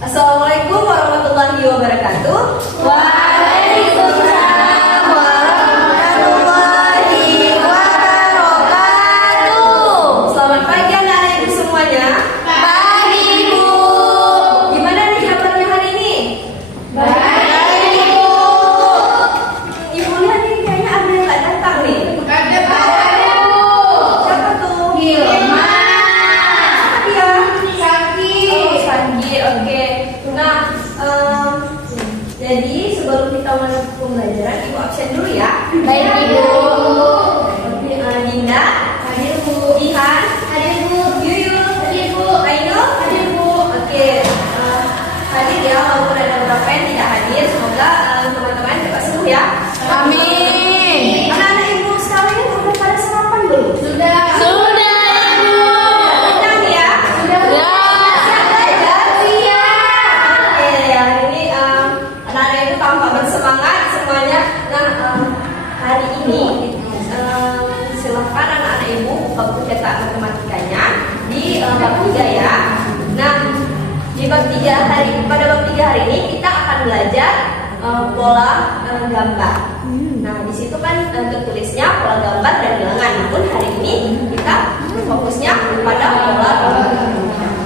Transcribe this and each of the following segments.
Assalamualaikum warahmatullahi wabarakatuh. Waalaikumsalam warahmatullahi wabarakatuh. Selamat pagi anak-anak ibu semuanya. Pagi Bu. Gimana nih kabarnya hari ini? Baik Bu. Ibu lihat nih kayaknya ada yang nggak datang nih. Ada Bu. Siapa tuh? Hilma. Dia Sakit. sakit. Oke. Nah, jadi sebelum kita masuk ke pembelajaran, ibu absen dulu ya. Baik Ibu. Oke, Dinda, hadir Bu. Ihan, Hadir Bu. Yuyul, Hadir Bu. Ainul, Hadir Bu. Oke, hadir ya, walaupun ada beberapa yang tidak hadir. Semoga teman-teman cepat sembuh ya. Amin. Anak-anak ibu sekalian udah pada sarapan belum? Sudah. Sudah Ibu. Tenang ya. Sudah. Siap belajar? Iya. Oke, hari ini anak-anak ibu tampak bersemangat semuanya. Nah, hari ini silahkan anak-anak ibu buka buku cetak matematikanya di bab 3 ya. Nah, di bab 3 pada bab 3 hari ini kita akan belajar pola gambar. Nah, di situ kan tertulisnya pola gambar dan bilangan. Namun hari ini kita fokusnya pada pola gambar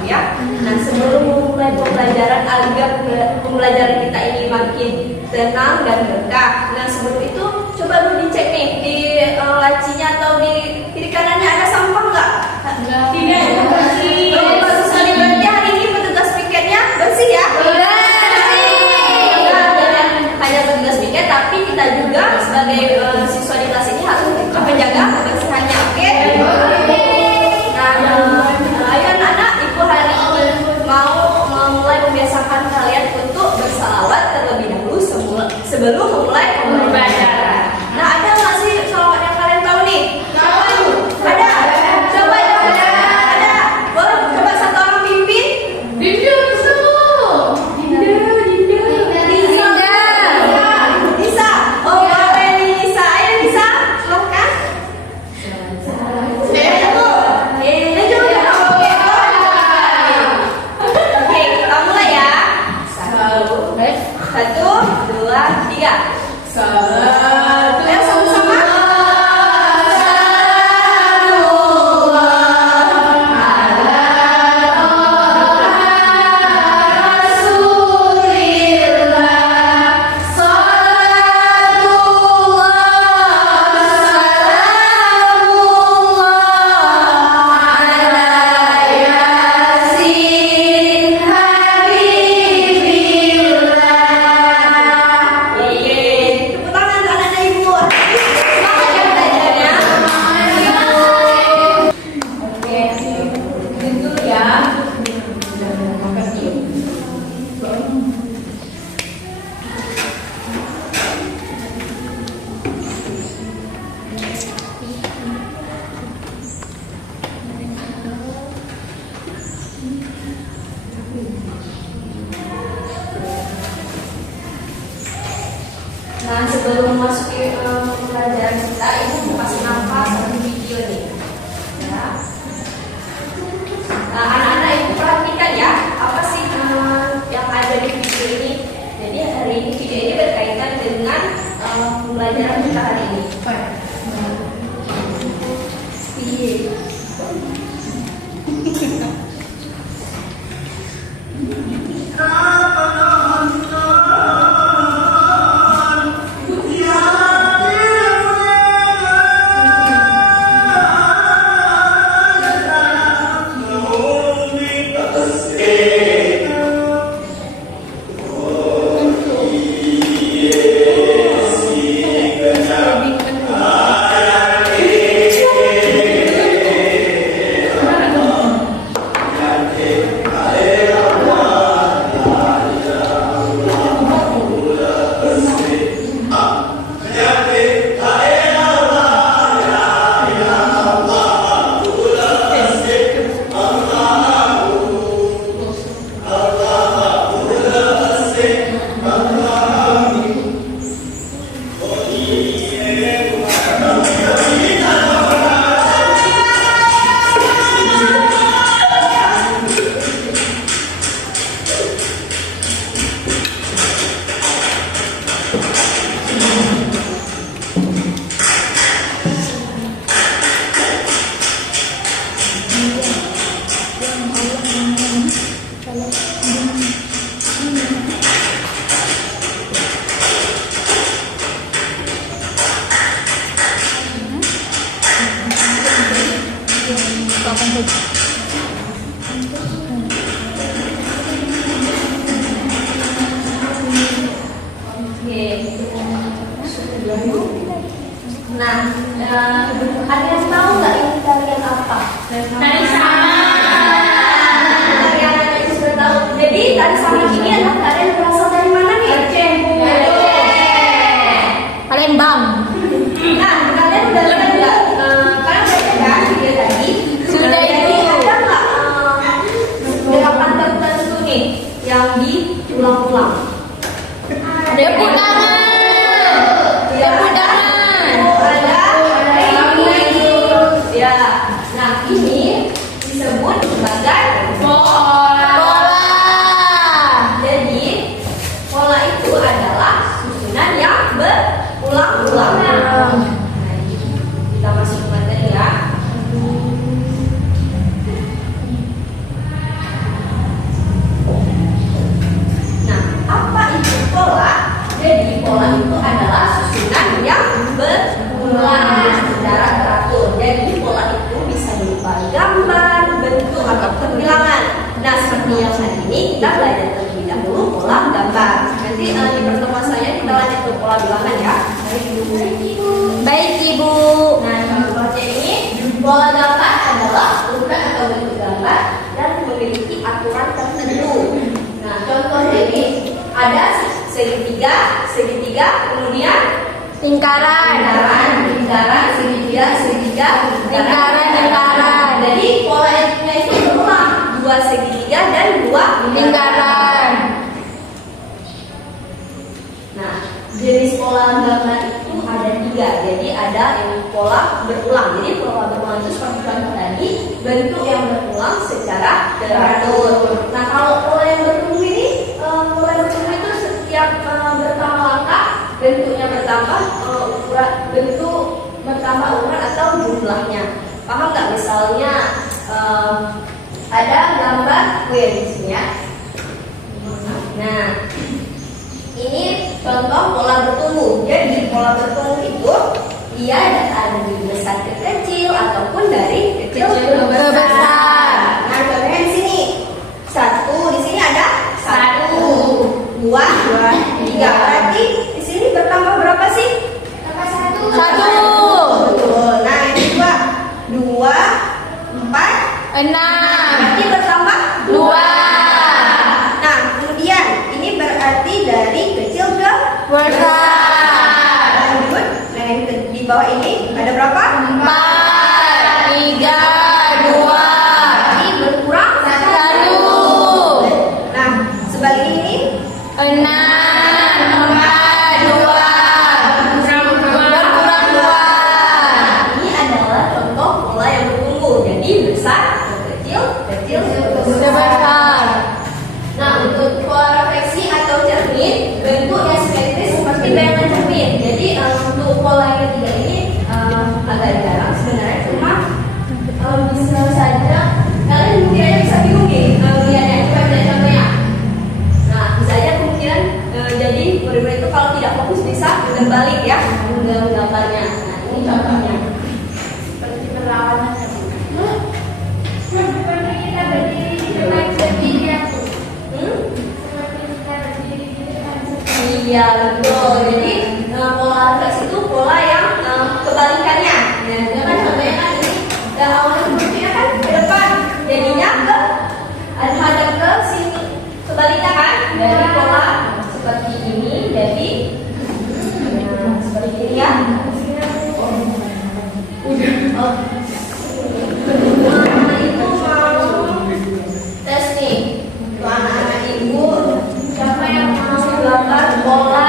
ya. Nah, sebelum memulai pembelajaran agar pembelajaran kita ini makin tenang dan berkah. Nah, sebelum itu coba dulu dicek nih di lacinya atau di kiri kanannya ada sampah nggak? Tidak. Oh, bagus sekali. Berarti hari ini petugas piketnya bersih ya? Nah, jangan hanya petugas piket, tapi kita juga sebagai siswa di kelas ini harus menjaga kebersihannya. Oke? Nah, ayo anak-anak, ibu hari ini mau memulai membiasakan kalian untuk bersalawat terlebih dahulu sebelum memulai pembelajaran. Nah, ada nggak sih salawat yang kalian tahu nih? Ada? Coba ada. Boleh coba satu orang pimpin? Dinda. Nisa. Oh, boleh nih Nisa. Ayo Nisa, silakan. Oke, kita mulai ya. Satu, dua, tiga. Ayo sama-sama. Tepuk tangan untuk anak-anak ibu. Semangat ya belajarnya. Oke, dulu ya. Nah, sebelum memasuki pembelajaran kita, ibu mau kasih nafas satu video nih. Ya. Nah, anak-anak ibu perhatikan ya, apa sih yang ada di video ini. Jadi hari ini video ini berkaitan dengan pembelajaran kita hari ini. Iya. Oke. Nah, ada yang tahu nggak ini tarian apa? Tari sama. Yang itu sudah tahu. Jadi tari sama ini adalah tarian yang berasal dari mana nih? Aceh, Bu. Palembang. Nah, kalian udah lihat nggak? Kalian baca kan video tadi? Sudah, Jadi Ibu. ada nggak gerakan tertentu nih yang diulang-ulang? Tepuk tangan. Ya, Tepuk tangan. Ya, nah ini disebut sebagai Bola. jadi pola itu adalah susunan yang berulang-ulang. Nah, kita masuk ke materi ya. Nah, apa itu pola? Jadi pola itu adalah susunan yang berulang secara teratur. Jadi pola itu bisa berupa gambar, bentuk ataupun bilangan. Nah, seperti yang hari ini kita belajar terlebih dahulu pola gambar. Nanti di pertemuan saya kita lanjut ke pola bilangan ya. Baik, Ibu. Nah, contohnya ini pola gambar adalah ukuran atau bentuk gambar dan memiliki aturan tertentu. Nah, contohnya ini ada segitiga, kemudian Lingkaran. lingkaran, segitiga, Lingkaran. Jadi polanya itu berulang, 2 segitiga dan 2 Lingkaran. Nah, jenis pola gambar itu ada 3. Jadi ada yang pola berulang. Jadi pola berulang itu seperti contoh tadi, bentuk yang berulang secara teratur. Nah, kalau pola yang bertumbuh ini, pola yang bertumbuh itu setiap bertambah langkah, bentuknya bertambah, bentuk bertambah ukuran atau jumlahnya. Paham nggak? Misalnya ada gambar kue di sini ya. Nah, ini contoh pola bertumbuh. Jadi pola bertumbuh itu dia ada dari besar ke kecil ataupun dari kecil ke besar. Nah, contohnya di sini 1, di sini ada 1, 2, 3. Berarti di sini bertambah berapa sih? 1. Betul. Nah, yang kedua 2, 4. 6. Berarti bertambah 2. Nah, kemudian ini berarti dari kecil ke Besar. lanjut. Nah, yang di bawah ini ada berapa? 4. 3. 2. Ini berkurang 1. Nah, sebaliknya ini 6. 4. 2. Berkurang 2. ini adalah contoh pola yang bertumbuh. Jadi besar ke kecil, kecil ke Besar. Nah, untuk pola refleksi atau cermin, bentuknya simetris seperti bayangan cermin. Jadi untuk pola yang ketiga ini agak jarang sebenarnya, cuma bisa saja kalian mungkin bisa bingung nih lihatnya. Coba lihat contohnya. Nah, bisa aja kemungkinan jadi murid-murid itu kalau tidak fokus bisa berbalik ya menggambarnya. Nah, ini contohnya. Seperti perlawanan. Seperti kita berdiri di depan cermin ya. Seperti kita berdiri di depan cermin. Iya, betul. Jadi pola refleksi itu pola yang kebalikannya. Nah, dia kan contohnya kan ini dan awalnya bentuknya kan ke depan, jadinya ke hadap ke sini. Sebaliknya kan dari pola seperti ini jadi seperti ini ya. Anak itu mau tes nih. Tuh anak-anak ibu siapa yang mau gambar pola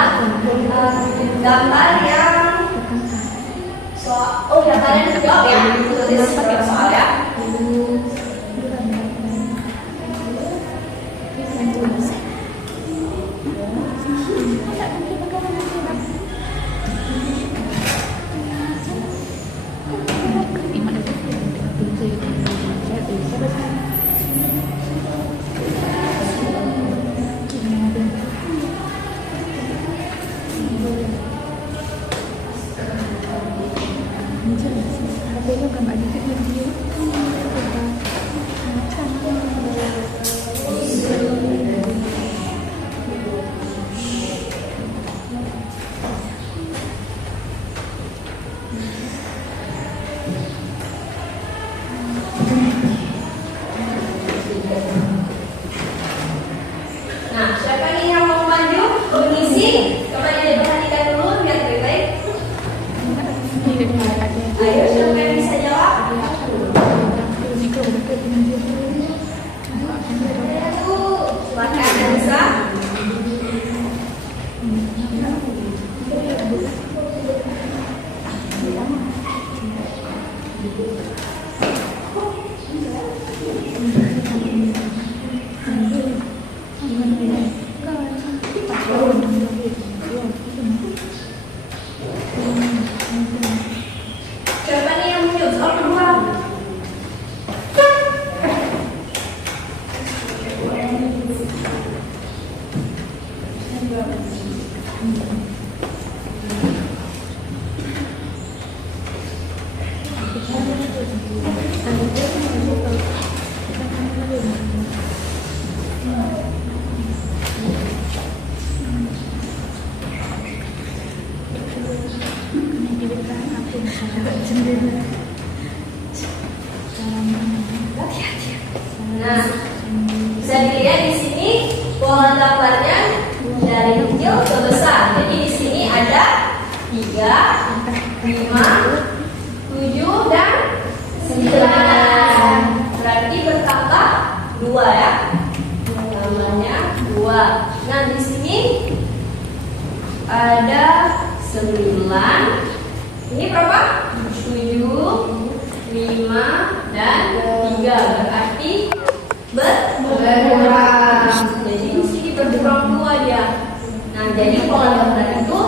Nah, bisa dilihat di sini pola gambarnya dari kecil ke besar. Jadi di sini ada 3, 5, 7 dan 9. Berarti bertambah 2 ya. Namanya 2. Nah, di sini ada 9. Ini berapa? 7, 5 dan 3. Berarti berkurang. Jadi di sini berkurang 2 dia. Nah, jadi pola gambar itu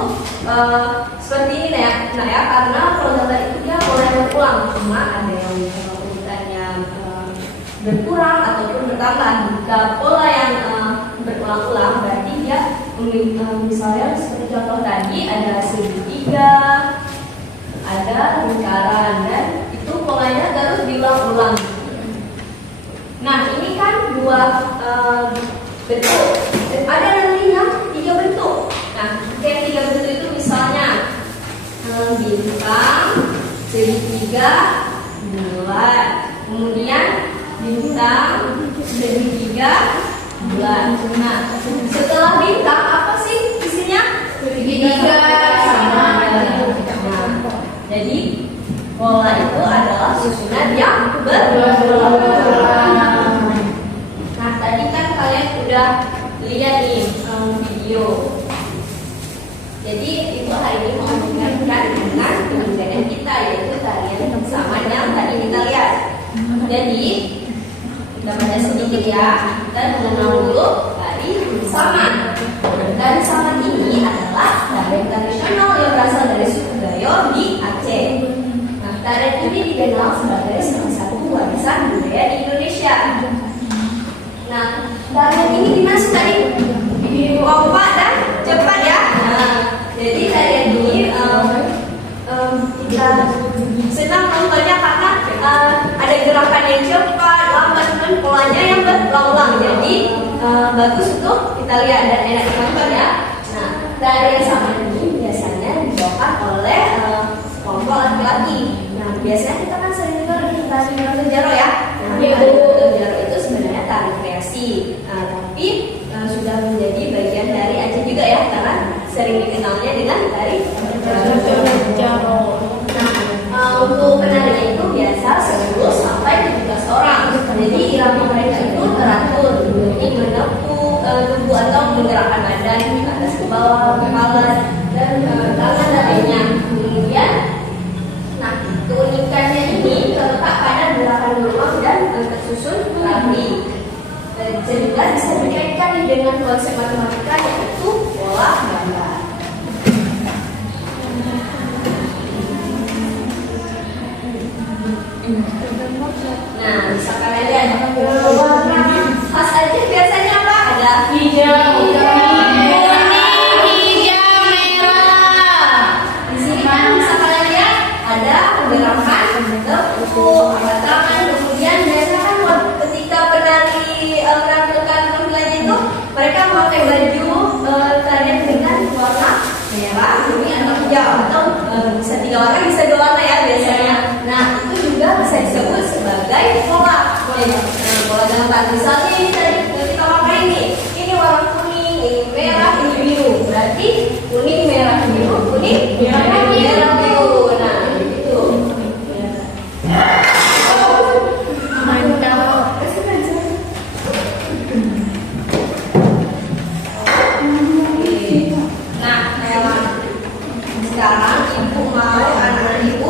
seperti ini ya. Nah ya, karena pola gambar itu dia pola yang berulang. Cuma ada yang urutannya berkurang ataupun bertambah. Jika pola yang berulang-ulang berarti dia misalnya seperti contoh tadi ada segitiga, ada lingkaran, dan itu polanya terus diulang-ulang. Nah, ini kan 2 bentuk. Ada nantinya 3 bentuk. Nah, yang 3 bentuk itu misalnya bintang, segitiga, bulan. Kemudian bintang, segitiga, bulan. Nah, setelah bintang apa sih isinya? Segitiga. Jadi pola itu adalah susunan yang berulang. Nah, tadi kan kalian udah lihat nih video. Jadi itu hari ini mau mengingatkan dengan pelajaran kita, yaitu tarian kebersamaan yang tadi kita lihat. Jadi kita baca sedikit ya. Kita mengenal dulu tari kebersamaan. Tari kebersamaan ini adalah tarian tradisional yang berasal dari suku Gayo di Aceh. Nah, tarian ini dikenal sebagai salah satu warisan budaya di Indonesia. Nah, tarian ini gimana sih tadi? Kompak dan cepat ya. Nah, jadi tarian ini kita senang nontonnya karena ada gerakan yang cepat, lambat, dan polanya yang berulang-ulang. Jadi bagus untuk kita lihat dan enak ditonton ya. Nah, tarian sama ini biasanya dibawakan oleh kelompok laki-laki. Nah, biasanya kita kan sering dengar di tari Jaro ya. Nah, tari Jaro itu sebenarnya tari kreasi. Nah, tapi sudah menjadi bagian dari Aceh juga ya, karena sering dikenalnya dengan tari Jaro. Nah, untuk penarinya itu biasa 10 sampai 17 orang. Jadi irama mereka itu teratur, ini menepuk tubuh atau menggerakkan badan ke atas ke bawah, kepala dan tangan dan lainnya. Kemudian, nah keunikannya ini terletak pada gerakan berulang dan tersusun rapi. Juga bisa dikaitkan dengan konsep matematika yaitu pola gambar. Nah, bisa kalian lihat warna khas aja biasanya apa? Ada hijau, kuning, hijau, merah. Di sini kan bisa kalian lihat ada gerakan tepuk, angkat tangan. Kemudian biasanya kan ketika penari menampilkan penampilannya itu mereka memakai baju tarian dengan warna merah, kuning, atau hijau, atau bisa 3 warna, bisa 2 warna ya biasanya. Nah, itu juga bisa disebut sebagai pola. Nah, pola gambar misalnya ini tadi kita pakai ini warna kuning, ini merah, ini biru. Berarti kuning, merah, biru, kuning, merah, biru. Nah, itu. Mantap. Nah, sekarang ibu mau anak-anak ibu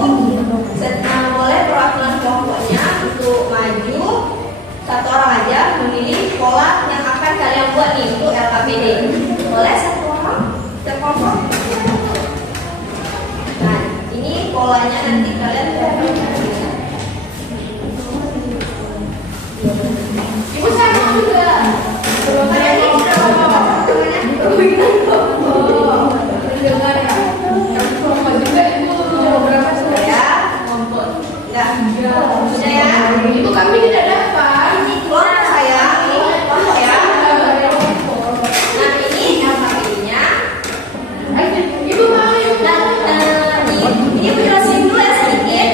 boleh perwakilan kelompoknya untuk maju 1 orang aja memilih pola yang akan kalian buat nih untuk LKPD. Boleh 1 orang terkelompok. Nah, ini polanya nanti kalian ibu sama juga. Kalian ini dengar ya. Kelompok juga ibu berapa saya? Sudah ya? Ibu kami tidak dapat. Ini kelompok saya, ini kelompok ya. Nah, ini LKPD-nya. Ibu mau yuk. Ini aku jelasin dulu ya sedikit.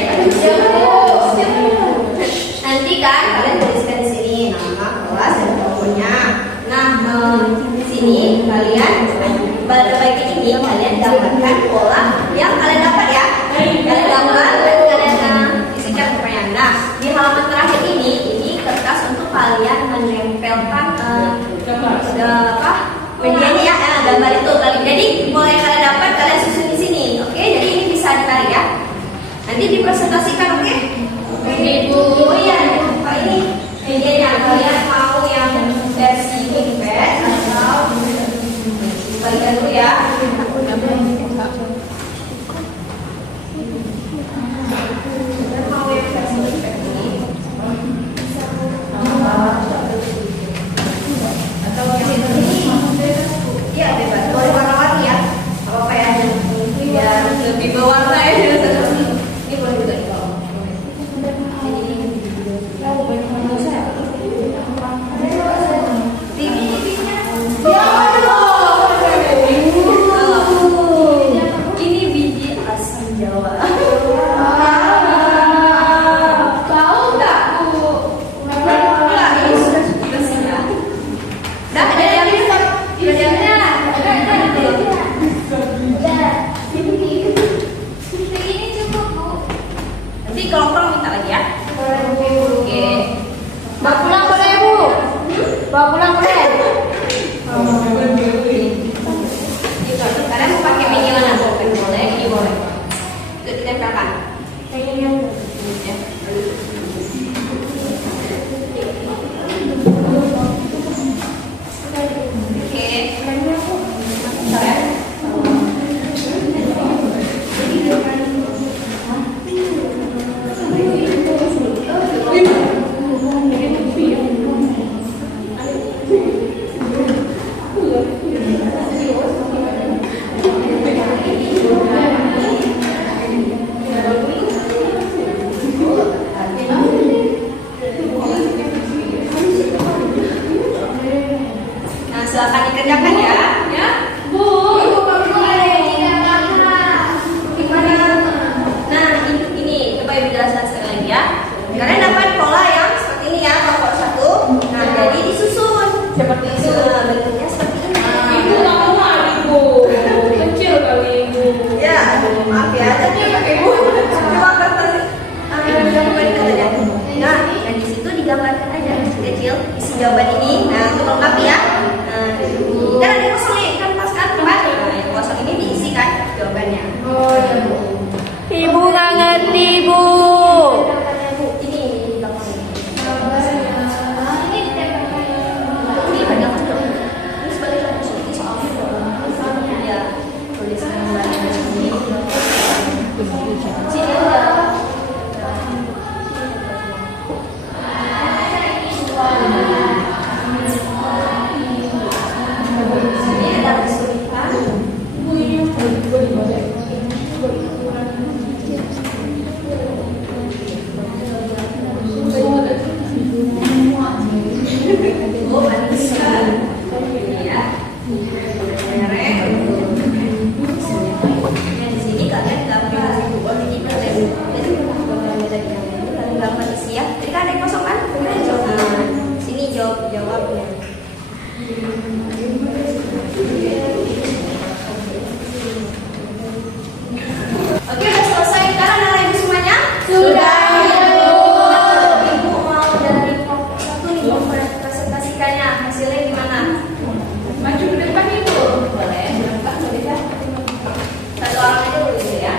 Nanti kan kalian tuliskan di sini Bawa pulang boleh Bu? Bawa pulang boleh? Kalian mau pakai mini mana? Boleh, ini boleh. Itu ditempelkan. Ya. Oke. Bentar ya. Nah, silakan dikerjakan ya. Ya. Bu, Gimana? Nah, ini coba ibu jelaskan sekali lagi ya. Kalian dapat pola yang seperti ini ya, kelompok satu. Nah, jadi disusun seperti itu. Bentuknya seperti ini. Ibu lama Ibu. Kecil kali Ibu. Ya, maaf ya, tapi ibu cuma kertas gambar aja. Nah, yang di situ digambarkan aja kecil isi jawaban ini. Nah, untuk melengkapi ya. Nah, kan ada yang kosong nih, kan pas kan tempat. Nah, yang kosong ini diisikan jawabannya. Oh ya Bu. Ibu nggak ngerti, Bu. Ini di belakang ini. Ini Ini bagian kedua. Ini sebagai contoh ini soalnya dong. Ya, tuliskan kembali di sini. Sini udah. Sini ada kesulitan. Oh, manusia. Ini ya. Merek. Di sini kalian gambar. Jadi kalian gambar isi ya. Jadi kan ada yang kosong kan? Nah, sini jawabnya. Oke, udah selesai. Sekarang anak ibu semuanya? Sudah, Ibu mau dari kelompok satu nih mau presentasikannya. Hasilnya gimana? maju ke depan Ibu. Boleh. Berapa? Boleh ya? Satu orang aja boleh ya?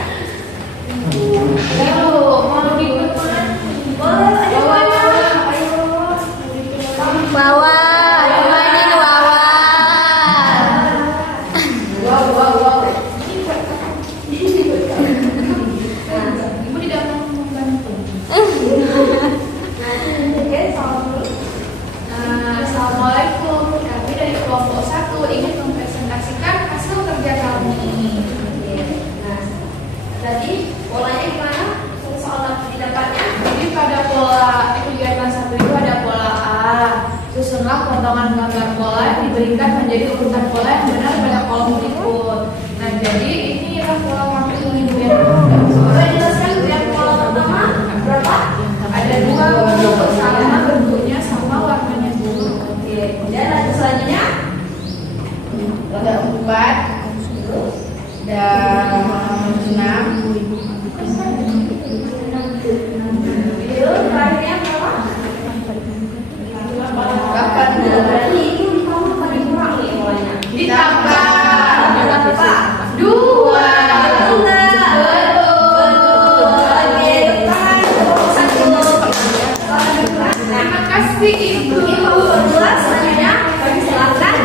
Ibu, mau ikut mana? Boleh. Ayo mana? Ayo. Wawa, gimana nih Wawa? Wow. Ibu tidak mau membantu. Oke, salam dulu. Assalamualaikum. Kami dari kelompok 1 ingin mempresentasikan hasil kerja kami. Nah, tadi polanya gimana? Soal di depannya. Jadi pada pola kegiatan 1 itu ada pola A. Susunlah potongan gambar pola yang diberikan menjadi urutan pola yang benar pada kolom berikut. Nah, jadi inilah pola kami ingin Boleh jelaskan yang pola pertama berapa? ada 2 sama bentuknya sama warnanya Bu. Oke, dan lanjut selanjutnya. Ada 4 dan 6. Video terakhirnya berapa? 8 Berarti itu ditambah paling kurang nih polanya. ditambah Berapa? 2. Betul nggak? Betul. Oke, depan kelompok satu. Terima kasih Ibu. Ini kelompok dua selanjutnya. Silakan.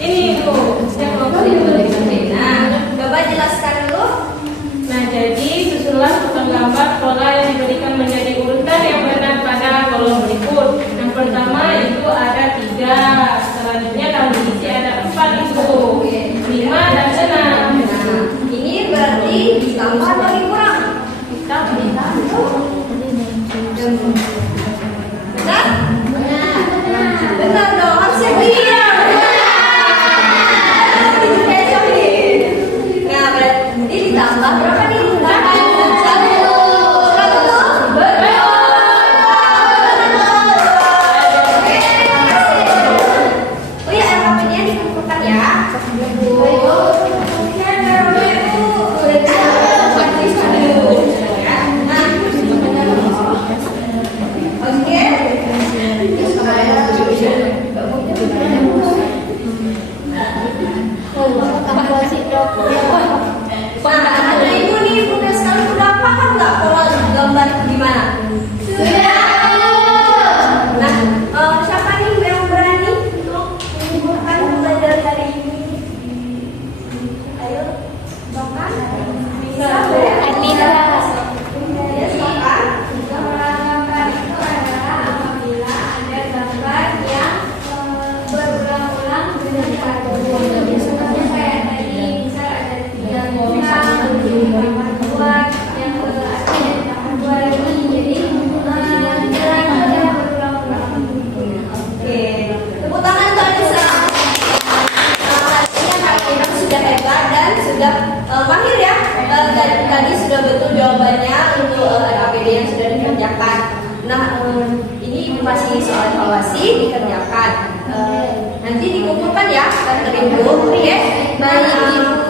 Ini Bu, yang mau ditulis. Nah, coba jelaskan dulu. Nah, jadi susunlah potong gambar pola yang diberikan menjadi urutan yang benar pada kolom berikut. Yang pertama itu ada 3, selanjutnya kalau diisi ada 4 itu, 5 dan 6. Nah, ini berarti ditambah atau dikurang? Benar? Benar dong, harusnya iya. Nah, berarti ditambah berapa nih? 1. Oh ya, LKP-nya dikumpulkan ya. Nah, anak ibu nih udah sekali udah paham nggak pola gambar gimana? Sudah. Nah, siapa nih yang berani untuk mengumpulkan belajar hari ini? Ayo, Sokan. Bisa, Anissa. Ya, Sokan. Gambar itu adalah apabila ada gambar yang berulang-ulang dengan satu. Contohnya kayak tadi, misal ada 3 bunga, tambah 2, yang ada tambah 2 lagi. Jadi jalan itu adalah berulang-ulang. Oke, tepuk tangan untuk Anissa. Artinya anak kita sudah hebat dan sudah mahir ya. Tadi sudah betul jawabannya untuk RAPD yang sudah dikerjakan. Nah, ini masih soal evaluasi dikerjakan. Nanti dikumpulkan ya, Tante Ibu. Oke, Baik, Ibu.